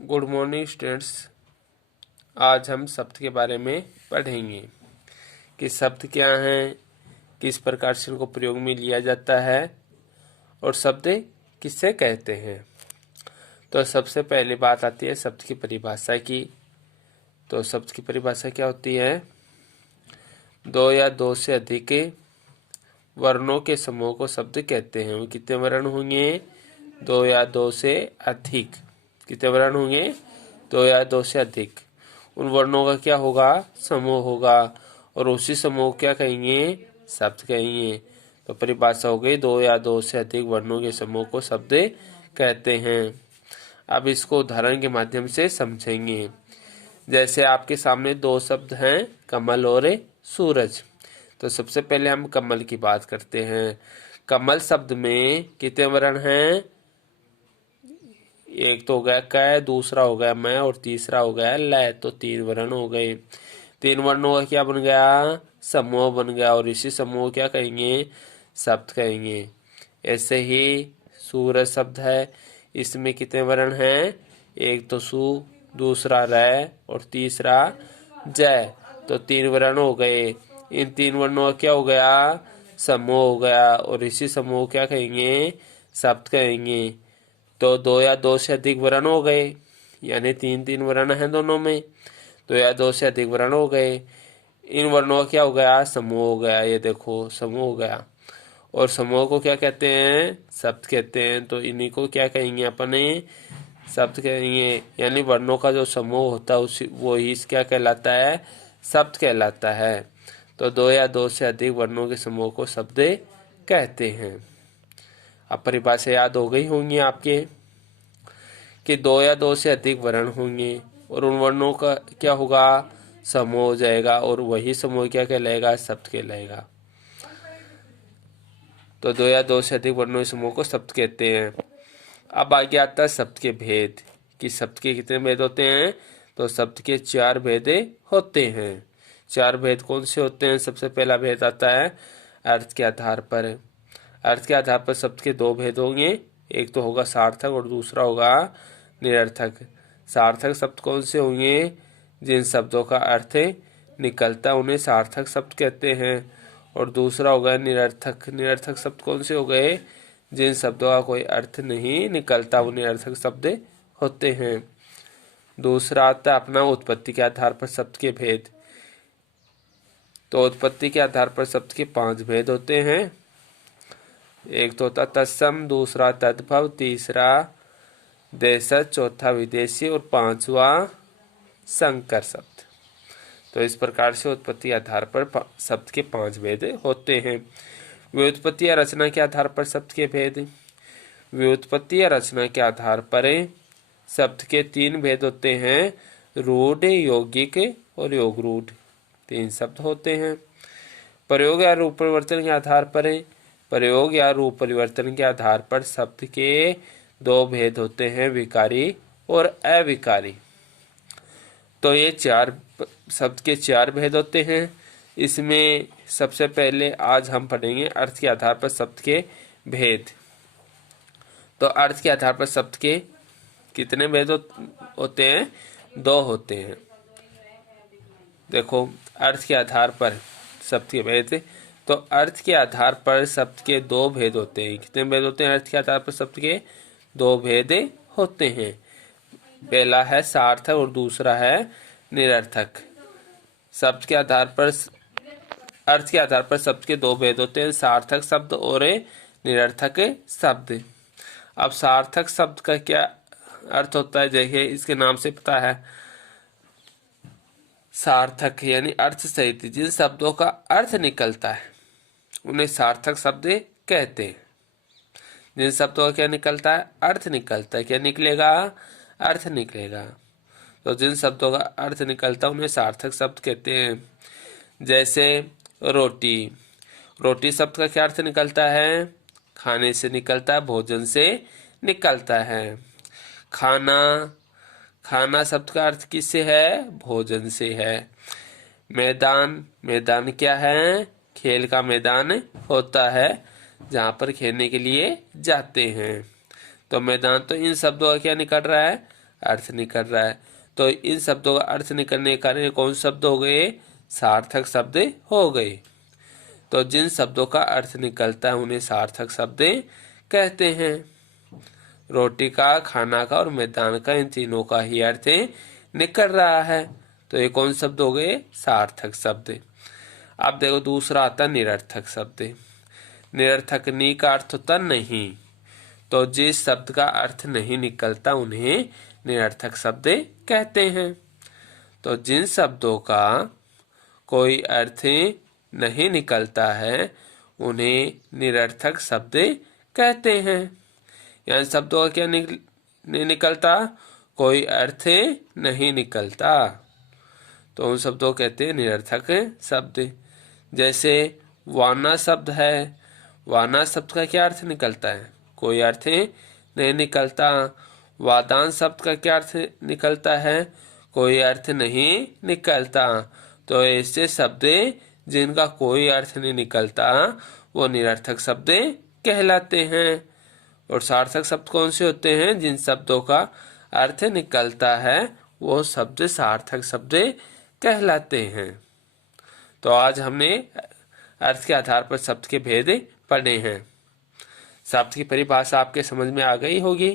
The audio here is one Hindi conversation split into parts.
Good morning students. आज हम शब्द के बारे में पढ़ेंगे कि शब्द क्या हैं, किस प्रकार से इनको प्रयोग में लिया जाता है और शब्द किससे कहते हैं। तो सबसे पहले बात आती है शब्द की परिभाषा की। तो शब्द की परिभाषा क्या होती है? दो या दो से अधिक वर्णों के समूह को शब्द कहते हैं। वो कितने वर्ण होंगे? दो या दो से अधिक। कितने वर्ण होंगे? दो या दो से अधिक। उन वर्णों का क्या होगा? समूह होगा, और उसी समूह क्या कहेंगे? शब्द कहेंगे। तो परिभाषा हो गई, दो या दो से अधिक वर्णों के समूह को शब्द कहते हैं। अब इसको उदाहरण के माध्यम से समझेंगे। जैसे आपके सामने दो शब्द हैं, कमल और सूरज। तो सबसे पहले हम कमल की बात करते हैं। कमल शब्द में कितने वर्ण हैं? एक तो हो गया क, दूसरा हो गया मैं और तीसरा हो गया ल। तो तीन वर्ण हो गए। तीन वर्णों का क्या बन गया? समूह बन गया, और इसी समूह क्या कहेंगे? शब्द कहेंगे। ऐसे ही सूरज शब्द है, इसमें कितने वर्ण हैं? एक तो सु, दूसरा र और तीसरा ज। तो तीन वर्ण हो गए। इन तीन वर्णों का क्या हो गया? समूह हो गया, और इसी समूह क्या कहेंगे? शब्द कहेंगे। तो दो या दो से अधिक वर्ण हो गए, यानी तीन तीन वर्ण हैं दोनों में। दो या दो से अधिक वर्ण हो गए। इन वर्णों का क्या हो गया? समूह हो गया। ये देखो समूह हो गया, और समूह को क्या कहते हैं? शब्द कहते हैं। तो इन्हीं को क्या कहेंगे? अपने शब्द कहेंगे। यानी वर्णों का जो समूह होता है उसी वो ही क्या कहलाता है? शब्द कहलाता है। तो दो या दो से अधिक वर्णों के समूह को शब्द कहते हैं। अब परिभाषा याद हो गई होंगी आपके कि दो या दो से अधिक वर्ण होंगे, और उन वर्णों का क्या होगा? समूह हो जाएगा, और वही समूह क्या कहलाएगा? शब्द कहलाएगा। तो दो या दो से अधिक वर्णों के समूह को शब्द कहते हैं। अब आगे आता है शब्द के भेद, कि शब्द के कितने भेद होते हैं? तो शब्द के चार भेद होते हैं। चार भेद कौन से होते हैं? सबसे पहला भेद आता है अर्थ के आधार पर। अर्थ के आधार पर शब्द के दो भेद होंगे, एक तो होगा सार्थक और दूसरा होगा निरर्थक। सार्थक शब्द कौन से होंगे? जिन शब्दों का अर्थ निकलता उन्हें सार्थक शब्द कहते हैं। और दूसरा होगा निरर्थक। निरर्थक शब्द कौन से हो गए? जिन शब्दों का कोई अर्थ नहीं निकलता उन्हें निरर्थक शब्द होते हैं। दूसरा आता है अपना उत्पत्ति के आधार पर शब्द के भेद। तो उत्पत्ति के आधार पर शब्द के पांच भेद होते हैं। एक तो होता तत्सम, दूसरा तद्भव, तीसरा देशज, चौथा विदेशी और पांचवा संकर शब्द। तो इस प्रकार से उत्पत्ति के आधार पर शब्द के पांच भेद होते हैं। व्युत्पत्ति या रचना के आधार पर शब्द के भेद। व्युत्पत्ति या रचना के आधार पर शब्द के तीन भेद होते हैं, रूढ़, यौगिक और योगरूढ़। तीन शब्द होते हैं। प्रयोग या रूप परिवर्तन के आधार पर प्रयोग या रूप परिवर्तन के आधार पर शब्द के दो भेद होते हैं, विकारी और अविकारी। तो ये चार शब्द के चार भेद होते हैं। इसमें सबसे पहले आज हम पढ़ेंगे अर्थ के आधार पर शब्द के भेद। तो अर्थ के आधार पर शब्द के कितने भेद होते हैं? दो होते हैं। देखो, अर्थ के आधार पर शब्द के भेद। तो अर्थ के आधार पर शब्द के दो भेद होते हैं। कितने भेद होते हैं? अर्थ के आधार पर शब्द के दो भेद होते हैं। पहला है सार्थक और दूसरा है निरर्थक। शब्द के आधार पर अर्थ के आधार पर शब्द के दो भेद होते हैं, सार्थक शब्द और निरर्थक शब्द। अब सार्थक शब्द का क्या अर्थ होता है? देखिए, इसके नाम से पता है। सार्थक यानी अर्थ सहित जिन शब्दों का अर्थ निकलता है उन्हें सार्थक शब्द कहते हैं। जिन शब्दों का क्या निकलता है? अर्थ निकलता है। क्या निकलेगा? अर्थ निकलेगा। तो जिन शब्दों का अर्थ निकलता है उन्हें सार्थक शब्द कहते हैं। जैसे रोटी। रोटी शब्द का क्या अर्थ निकलता है? खाने से निकलता है, भोजन से निकलता है। खाना, खाना शब्द का अर्थ किससे है? भोजन से है। मैदान, मैदान क्या है? खेल का मैदान होता है जहाँ पर खेलने के लिए जाते हैं। तो मैदान, तो इन शब्दों का क्या निकल रहा है? अर्थ निकल रहा है। तो इन शब्दों का अर्थ निकलने के कारण कौन शब्द हो गए? सार्थक शब्द हो गए। तो जिन शब्दों का अर्थ निकलता है उन्हें सार्थक शब्द कहते हैं। रोटी का, खाना का और मैदान का, इन तीनों का ही अर्थ निकल रहा है, तो ये कौन शब्द हो गए? सार्थक शब्द। अब देखो दूसरा आता है निरर्थक शब्द। निरर्थक नी का अर्थ होता नहीं, तो जिस शब्द का अर्थ नहीं निकलता उन्हें निरर्थक शब्द कहते हैं। तो जिन शब्दों का कोई अर्थ नहीं निकलता है उन्हें निरर्थक शब्द कहते हैं। यानी शब्दों का क्या नहीं निकलता? कोई अर्थ नहीं निकलता, तो उन शब्दों को कहते हैं निरर्थक शब्द। जैसे वाना शब्द है, वाना शब्द का क्या अर्थ निकलता है? कोई अर्थ नहीं निकलता। वादान शब्द का क्या अर्थ निकलता है? कोई अर्थ नहीं निकलता। तो ऐसे शब्द जिनका कोई अर्थ नहीं निकलता वो निरर्थक शब्द कहलाते हैं। और सार्थक शब्द कौन से होते हैं? जिन शब्दों का अर्थ निकलता है वो शब्द सार्थक शब्द कहलाते हैं। तो आज हमने अर्थ के आधार पर शब्द के भेद पढ़े हैं। शब्द की परिभाषा आपके समझ में आ गई होगी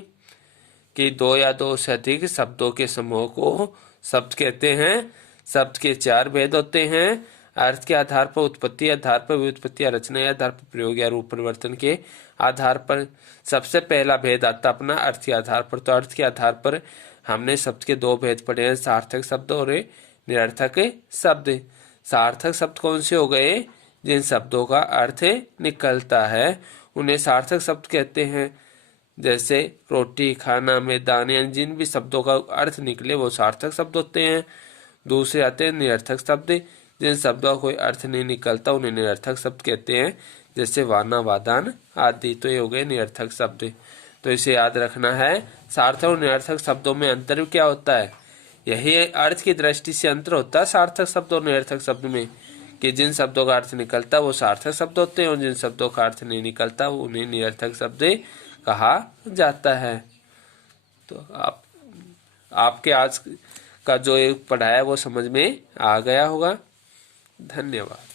कि दो या दो से अधिक शब्दों के समूह को शब्द कहते हैं। शब्द के 4 भेद होते हैं। अर्थ के आधार पर, उत्पत्ति आधार पर, व्युत्पत्ति या रचना या आधार पर, प्रयोग या रूप परिवर्तन के आधार पर। सबसे पहला भेद आता अपना अर्थ के आधार पर। तो अर्थ के आधार पर हमने शब्द के 2 भेद पढ़े हैं, सार्थक शब्द और निरर्थक शब्द। सार्थक शब्द कौन से हो गए? जिन शब्दों का अर्थ निकलता है उन्हें सार्थक शब्द कहते हैं। जैसे रोटी, खाना, मैदान, यानी जिन भी शब्दों का अर्थ निकले वो सार्थक शब्द होते हैं। दूसरे आते हैं निरर्थक शब्द। जिन शब्दों का कोई अर्थ नहीं निकलता उन्हें निरर्थक शब्द कहते हैं, जैसे वाना, वादान आदि। तो ये हो गए निरर्थक शब्द। तो इसे याद रखना है। सार्थक और निरर्थक शब्दों में अंतर क्या होता है? यही अर्थ की दृष्टि से अंतर होता है सार्थक शब्द और निरर्थक शब्द में, कि जिन शब्दों का अर्थ निकलता वो सार्थक शब्द होते हैं और जिन शब्दों का अर्थ नहीं निकलता उन्हें निरर्थक शब्द कहा जाता है। तो आपके आज का जो एक पढ़ाया वो समझ में आ गया होगा। धन्यवाद।